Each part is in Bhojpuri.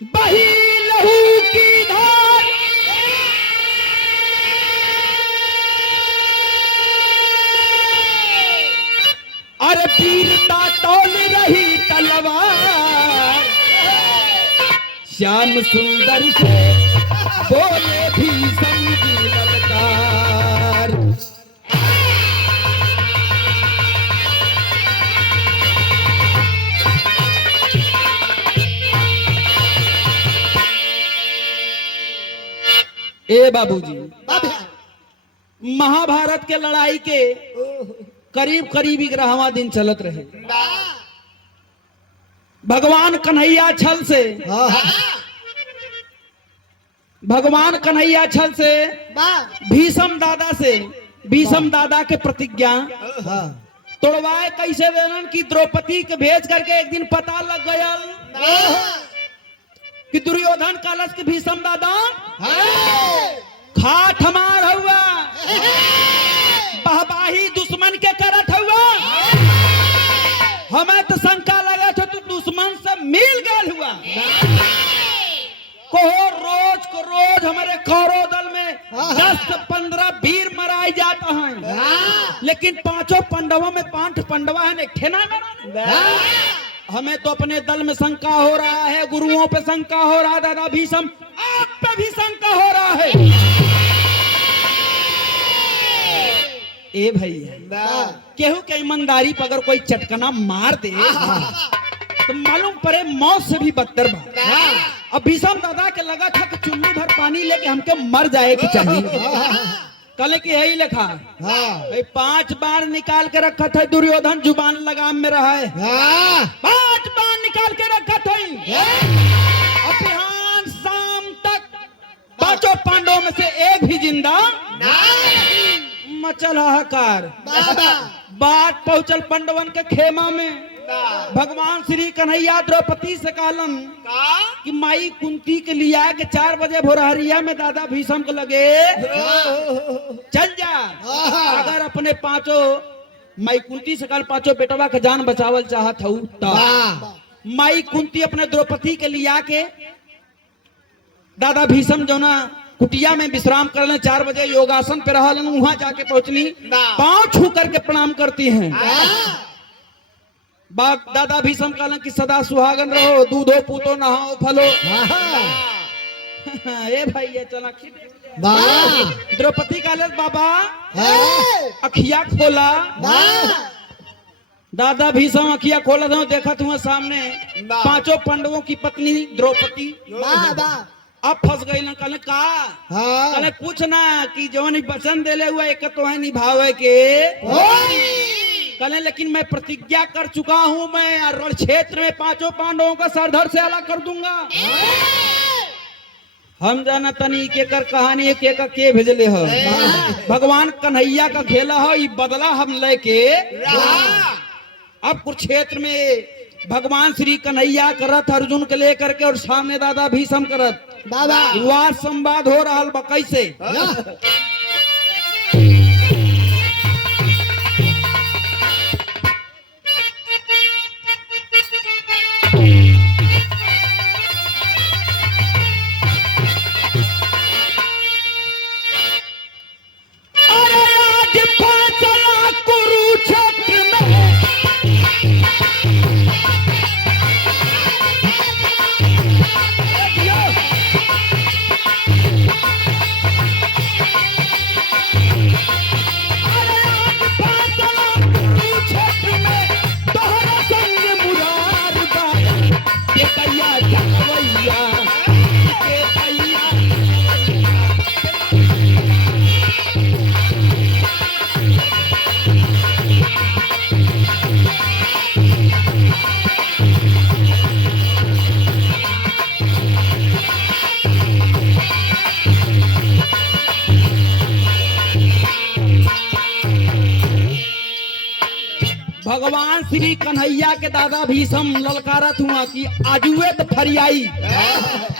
बही लहू की धार, अरे वीरता तौल रही तलवार, श्याम सुंदर से बोले भीषम की ललकार। ए बाबूजी, महाभारत के लड़ाई के करीब करीब 11वां दिन चलत रहे। भगवान कन्हैया छल से भीषम दादा के प्रतिज्ञा तोड़वाए कैसे देनन कि द्रौपदी के भेज करके एक दिन पता लग गया कि दुर्योधन कालस के भीषम दादा खाट हमार हुआ, बहबाही दुश्मन के करत हुआ, हमें तो शंका लगा था तो दुश्मन से मिल गए हुआ। रोज को रोज हमारे कौरव दल में 10 से 15 वीर मराए जाते हैं, लेकिन 5 पांडवों में 5 पांडवा है ठेना में। हमें तो अपने दल में शंका हो रहा है, गुरुओं पे शंका हो रहा है, दादा भीषम आप पे भी शंका हो रहा है। ए भैया, केहू के ईमानदारी पर अगर कोई चटकना मार दे तो मालूम पड़े मौत से भी बदतर बा। अब भीषम दादा के लगा था कि चुन्नी भर पानी लेके हमके मर जाए कि चाहिए। कल की यही लिखा 5 बार निकाल के रखा था दुर्योधन, जुबान लगाम में रहा है। 5 बार निकाल के रखा था। अब बिहान शाम तक 5 पांडवों में से एक भी जिंदा मचल हाहाकार। बात पहुंचल पांडवन के खेमा में। भगवान श्री कन्हैया द्रौपदी से कहलन कि माई कुंती के लिया के 4 बजे भोरहरिया में दादा भीषम के लगे चल जा। अगर अपने 5 माई कुंती से कल 5 बेटवा के जान बचावल चाहत हूँ तो माई कुंती अपने द्रौपदी के लिया के दादा भीषम जो ना कुटिया में विश्राम करने 4 बजे योगासन पे रहा, वहां जाके पहुंचनी, पांव छू करके प्रणाम करती हैं। बाप दादा भीषम कहलन कि सदा सुहागन रहो, दूधो पूतो नहाओ फलो। ए भाई ये चला द्रौपदी कहले बाबा अखिया खोला। दादा भीषम अखिया खोला था, देखा तुम सामने 5 पांडवों की पत्नी द्रौपदी। अब फंस गई ना। कहले का कहले कुछ ना कि जवन वचन देले हुआ एक तो है निभावे के। कहले लेकिन मैं प्रतिज्ञा कर चुका हूं, मैं रण क्षेत्र में 5 पांडवों का सरधर से अलग कर दूंगा। हम जाना तनी के कर कहानी के का के भेजले हो। भगवान कन्हैया का खेला हो, ये बदला हम लेके अब कुरुक्षेत्र में भगवान श्री कन्हैया करत अर्जुन के लेकर के और सामने दादा भीषम करत वाद संवाद हो रहा बा। कैसे भगवान श्री कन्हैया के दादा भीषम ललकारत हुआ कि आजुए तो फरियाई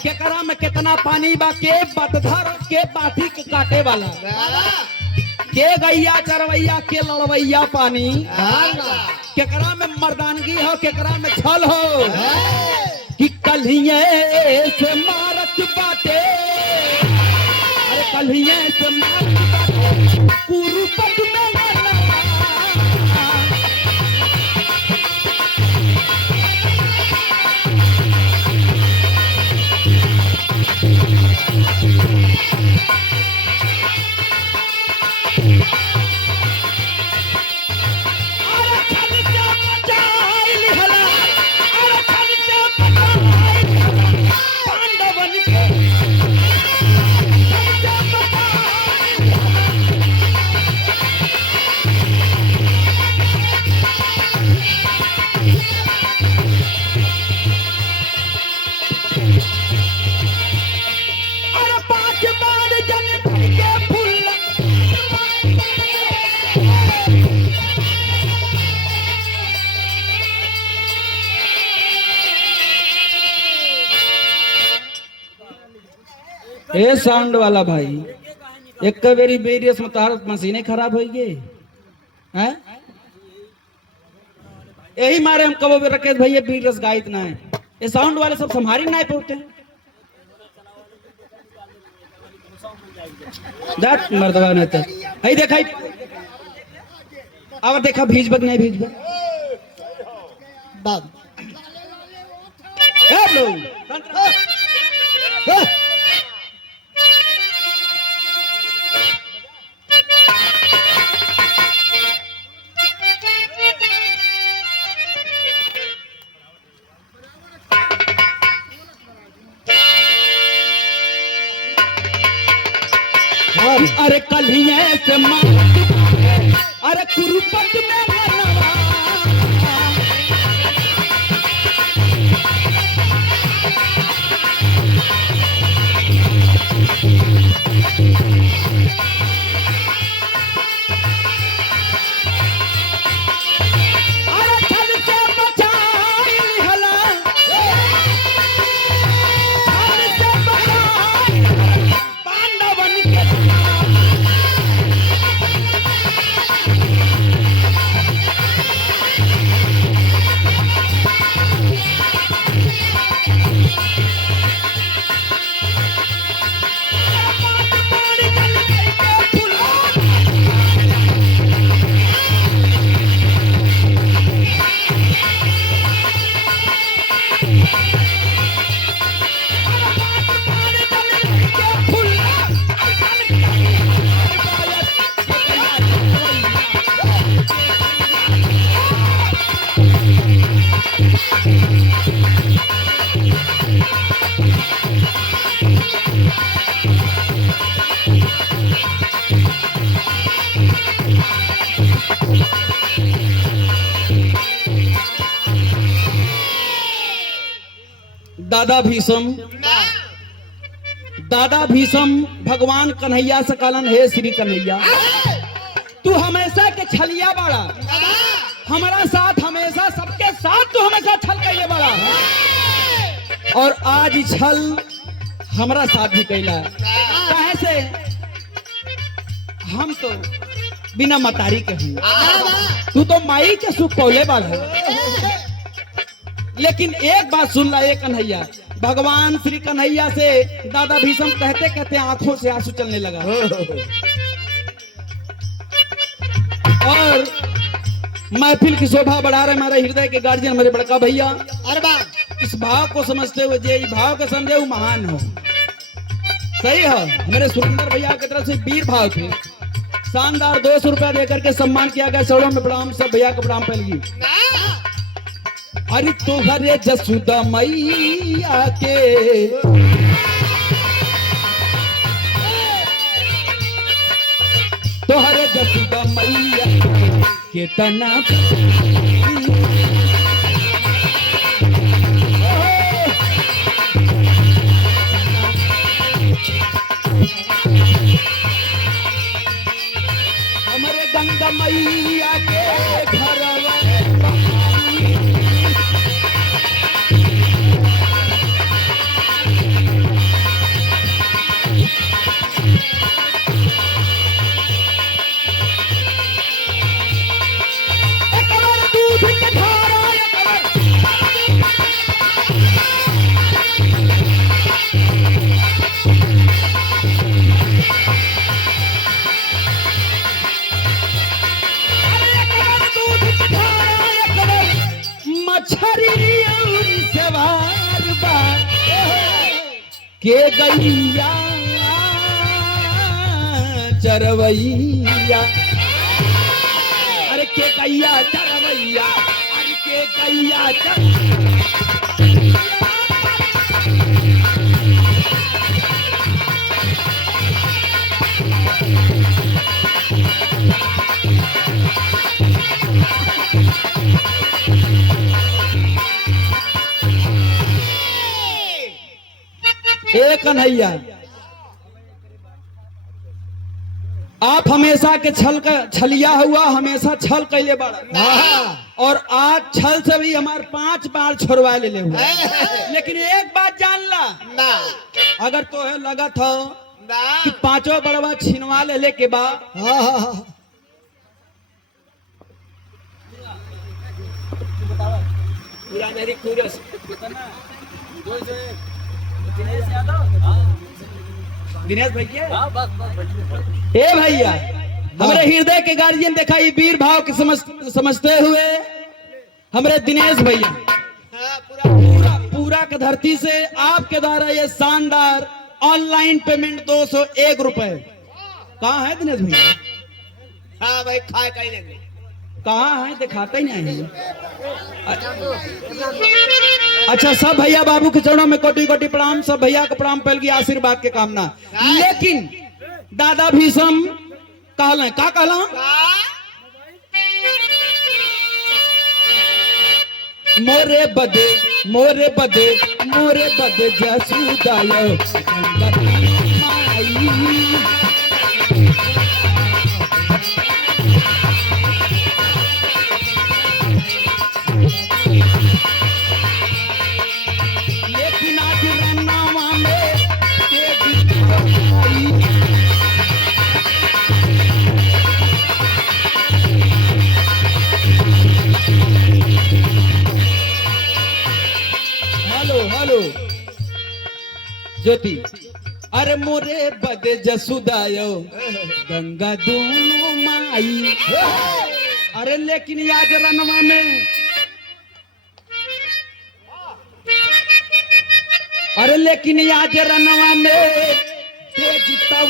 केकरा में कितना पानी बा, के बतधर के बाती के काटे वाला, के गैया चरवैया के लड़वैया पानी, केकरा में मर्दानगी हो केकरा में छल हो कि कलिए से मारत बाटे, अरे कलिए से मारत बाटे कुरुपत में लड़ना। ए साउंड वाला भाई, एक बेरी बेरियस में तार मशीनें खराब हो गई हैं। यही मारे हम कबो भी रखे भैया बेरियस गायत ना है, ये साउंड वाले सब संभारी ना पहुंचते हैं। दैट मर्दवा ने तो हई देखा, अब देखा भीज बग नहीं भीज बग बाब ए लो अरे कलिए से मारत, अरे कुरुपत में लड़ना। अरे छल से बचाई हला, छल से बचाई पांडवन के। दादा भीषम भगवान कन्हैया से कहलन, हे श्री कन्हैया, तू हमेशा के छलिया बाड़ा, हमारा साथ हमेशा सबके साथ तू हमेशा छल कैले बाड़ा, और आज छल हमारा साथ भी कैला। काहे से हम तो बिना मतारी के हूँ, तू तो माई के सुख पौले बाड़ा। लेकिन एक बात सुन ला, एक कन्हैया, भगवान श्री कन्हैया से दादा भीषम कहते कहते आंखों से आंसू चलने लगा। और महफिल की शोभा बढ़ा रहे हमारे हृदय के गार्जियन, मेरे बड़का भैया। अरे इस भाव को समझते हुए, जे भाव के समझे वो महान हो। सही है, मेरे सुरेंद्र भैया की तरफ से वीर भाव थे, शानदार 200 रुपया देकर के सम्मान किया गया। चौड़ों में प्रणाम, सब भैया को प्रणाम पहली। अरे तोहरे जसुदा मैया के तोहरे जसुदा मैया के तना हमारे गंगा मैया के घर दूध के गैया चरवैया, अरे के गैया चरवैया, अरे के गैया चर एक कन्हैया, आप हमेशा के छलिया हुआ हमेशा छल कैले बड़ा, और आज छल से भी हमारे 5 बार छोड़वा ले हुआ। लेकिन एक बात जान ला ना, अगर तो है लगा था कि 5 बड़वा छिनवा ले के बाद दिनेश भैया, ए भैया, हमारे हृदय के गार्जियन देखा ये वीर भाव के समझते हुए हमारे दिनेश भैया पूरा के धरती से आपके द्वारा ये शानदार ऑनलाइन पेमेंट 201 रुपए। कहाँ है दिनेश भैया? हाँ भाई, खाए कहीं नहीं, कहाँ है? दिखाता ही नहीं है। अच्छा, सब भैया बाबू के चरणों में कोटि कोटि प्रणाम, सब भैया का प्रणाम, पहल की आशीर्वाद के कामना। लेकिन दादा भीषम कहला का कहला, मोरे बदे मोरे बदे मोरे बदे जसुदायो लेकिन आज रन्नावा में हेलो हेलो ज्योति, अरे मोरे बदे जसुदायो गंगा दोनों माई, अरे लेकिन आज रनवा में, अरे लेकिन आज रनवा में तेज तब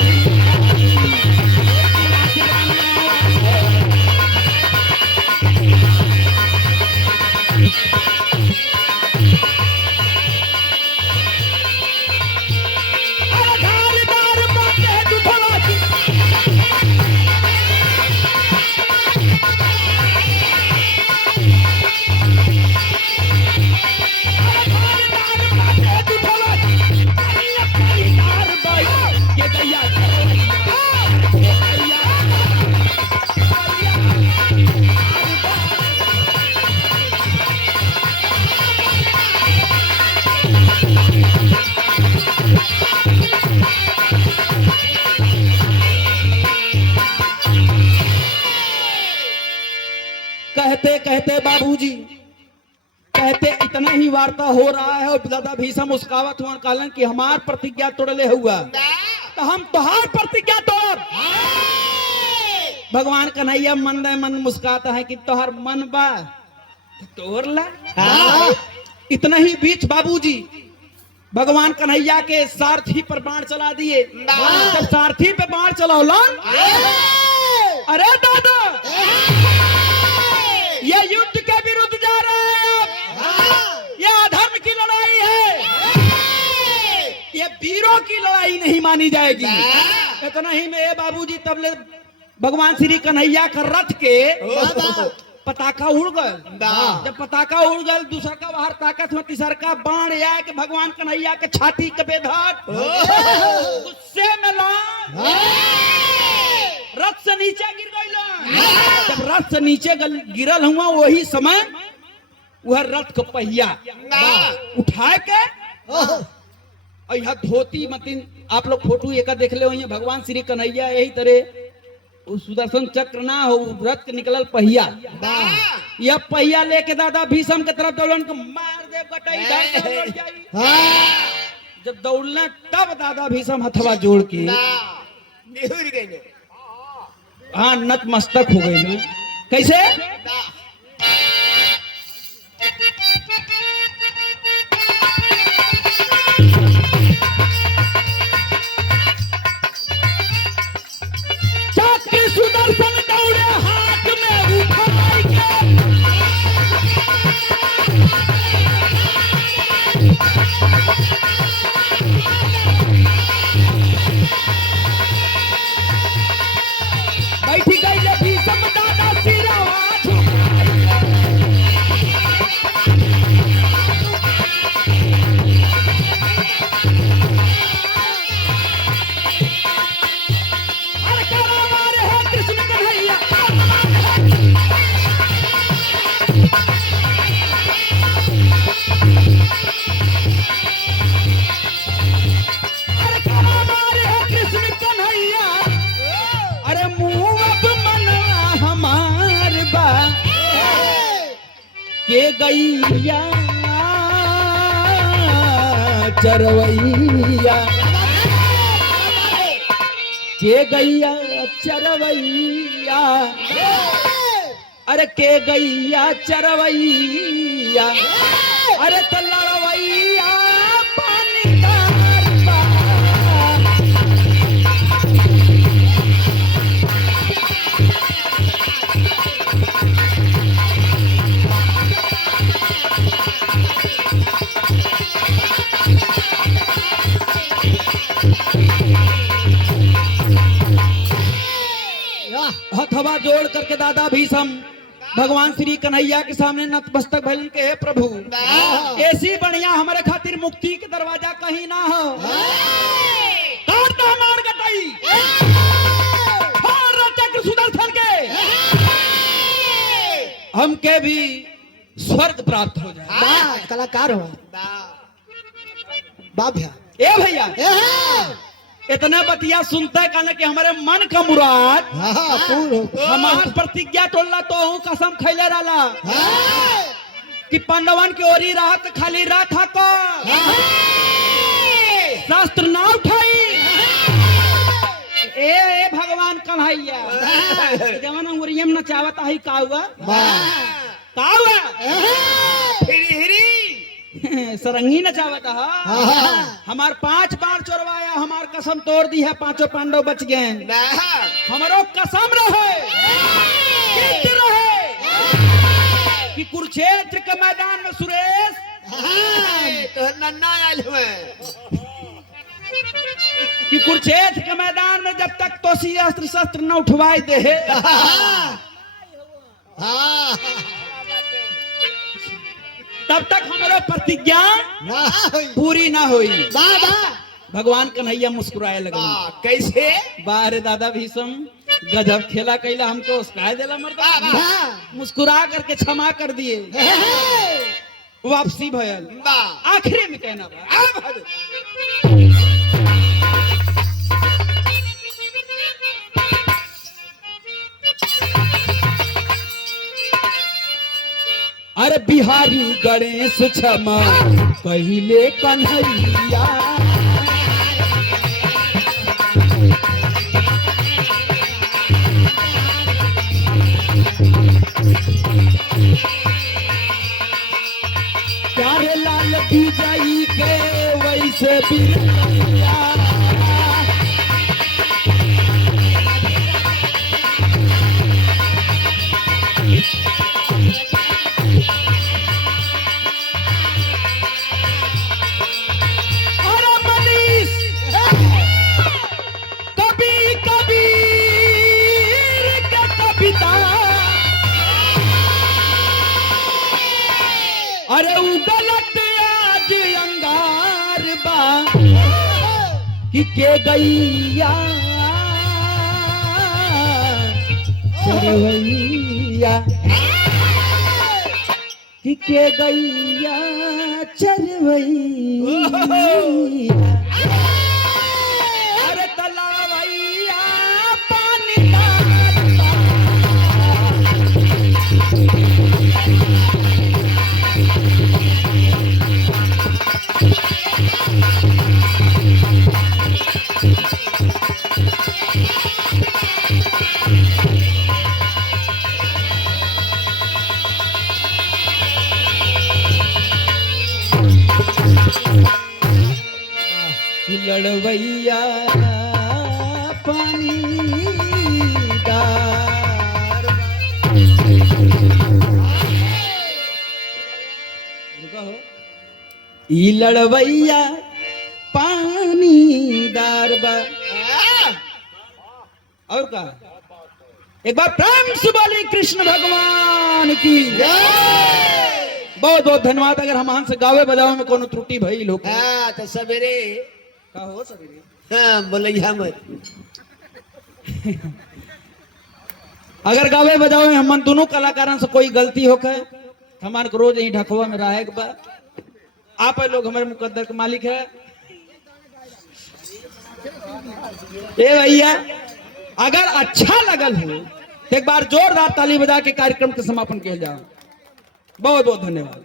कहते कहते बाबूजी कहते इतना ही वार्ता हो रहा है और दादा भीषम मुस्कावत हुआ, कहलन कि हमार प्रतिज्ञा तोड़ले हुआ तो हम तोहार प्रतिज्ञा तोड़। भगवान कन्हैया मन मन मुस्काता है कि तोहार मन बा तोड़ ला। इतना ही बीच बाबूजी भगवान कन्हैया के सारथी पर बाण चला दिए। जब सारथी पे बाण चलाओ, अरे दादा ये युद्ध के विरुद्ध जा रहे हैं, ये अधर्म की लड़ाई है, ये वीरों की लड़ाई नहीं मानी जाएगी। इतना ही में बाबूजी तबले भगवान श्री कन्हैया का रथ के पताका उड़ गए। जब पताका उड़ गए, दूसरा का बाहर ताकत में, तीसरा का बाण आया कि भगवान कन्हैया के छाती के बेधड़ गुस्से में रथ से नीचे गिर गई। जब रथ से नीचे गिरल हुआ, वही समय वह रथ को पहिया उठा के यह धोती मतीन, आप लोग फोटो एक देख ले हुई, भगवान श्री कन्हैया यही तरह सुदर्शन चक्र ना हो, रथ के निकलल पहिया, यह पहिया लेके दादा भीषम के तरफ दौड़न को मार दे गटाई। जब दौड़ना तब दादा भीषम हथवा जोड़ के हाँ नतमस्तक हो गए। कैसे? अरे करा मारे है कृष्ण कन्हैया अरे करा मारे है कृष्ण कन्हैया अरे मुंह अब मनवा हमार बा के गैया चरवैया के गैया चरवैया अरे के गैया चरवैया अरे तो लड़वैया पानीदार बा हथवा जोड़ करके दादा भीषम भगवान श्री कन्हैया के सामने नतमस्तक भइल के हे प्रभु ऐसी बढ़िया हमारे खातिर मुक्ति के दरवाजा कहीं ना हो काट दो हमार गटाई और चक्र सुदर्शन के हमके भी स्वर्ग प्राप्त हो जाए वाह कलाकार हो वाह भैया ए भैया इतना बतिया सुनते कहने कि हमारे मन का मुराद हमार प्रतिज्ञा तोड़ला तो हूँ कसम खैले रहला कि पांडवन की ओरी राहत खाली रात को शस्त्र ना उठाई ए भगवान कन्हैया जवान उरियम न चाहता ही का हुआ सरंगी न चाहता हमार 5 बार चोरवाया हमार कसम तोड़ दी है 5 पांडव बच गए हमारो कसम रहे कि कुरुक्षेत्र के मैदान में सुरेश तो नन्ना आयल हुए कि कुरुक्षेत्र के मैदान में जब तक तोसी अस्त्र शस्त्र न उठवाई दे तब तक हमारा प्रतिज्ञा पूरी ना हुई भगवान कन्हैया मुस्कुराए लगे कैसे बारे दादा भीषम गजब खेला कैला हमको उसका देला मर्दा मुस्कुरा करके क्षमा कर दिए वापसी भयल आखिरी में कहना बा अरे बिहारी गणेश क्षमा कहिले कन्हैया प्यारे लाल विजयी के वैसे बिरैया अरे उगलत आज अंगार बा कि के गैया चरवैया कि के गैया चरवैया अरे तलावैया पानीदार बा लड़वैया पानीदार ई लड़वैया पानीदार बा और का एक बार प्रेम से बोली कृष्ण भगवान की बहुत बहुत धन्यवाद। अगर हम से गावे बजावे में कोनो त्रुटि भइल हो तो सवेरे का हो सके हाँ बोलैया मत। अगर गावे बजावे में हम दोनों कलाकारों से कोई गलती होकर हमारे को रोज यही ढकवा में रहे के बाद आप लोग हमारे मुकद्दर के मालिक है। ए भैया अगर अच्छा लगल हो तो एक बार जोरदार ताली बजा के कार्यक्रम के समापन किया जाओ। बहुत बहुत धन्यवाद।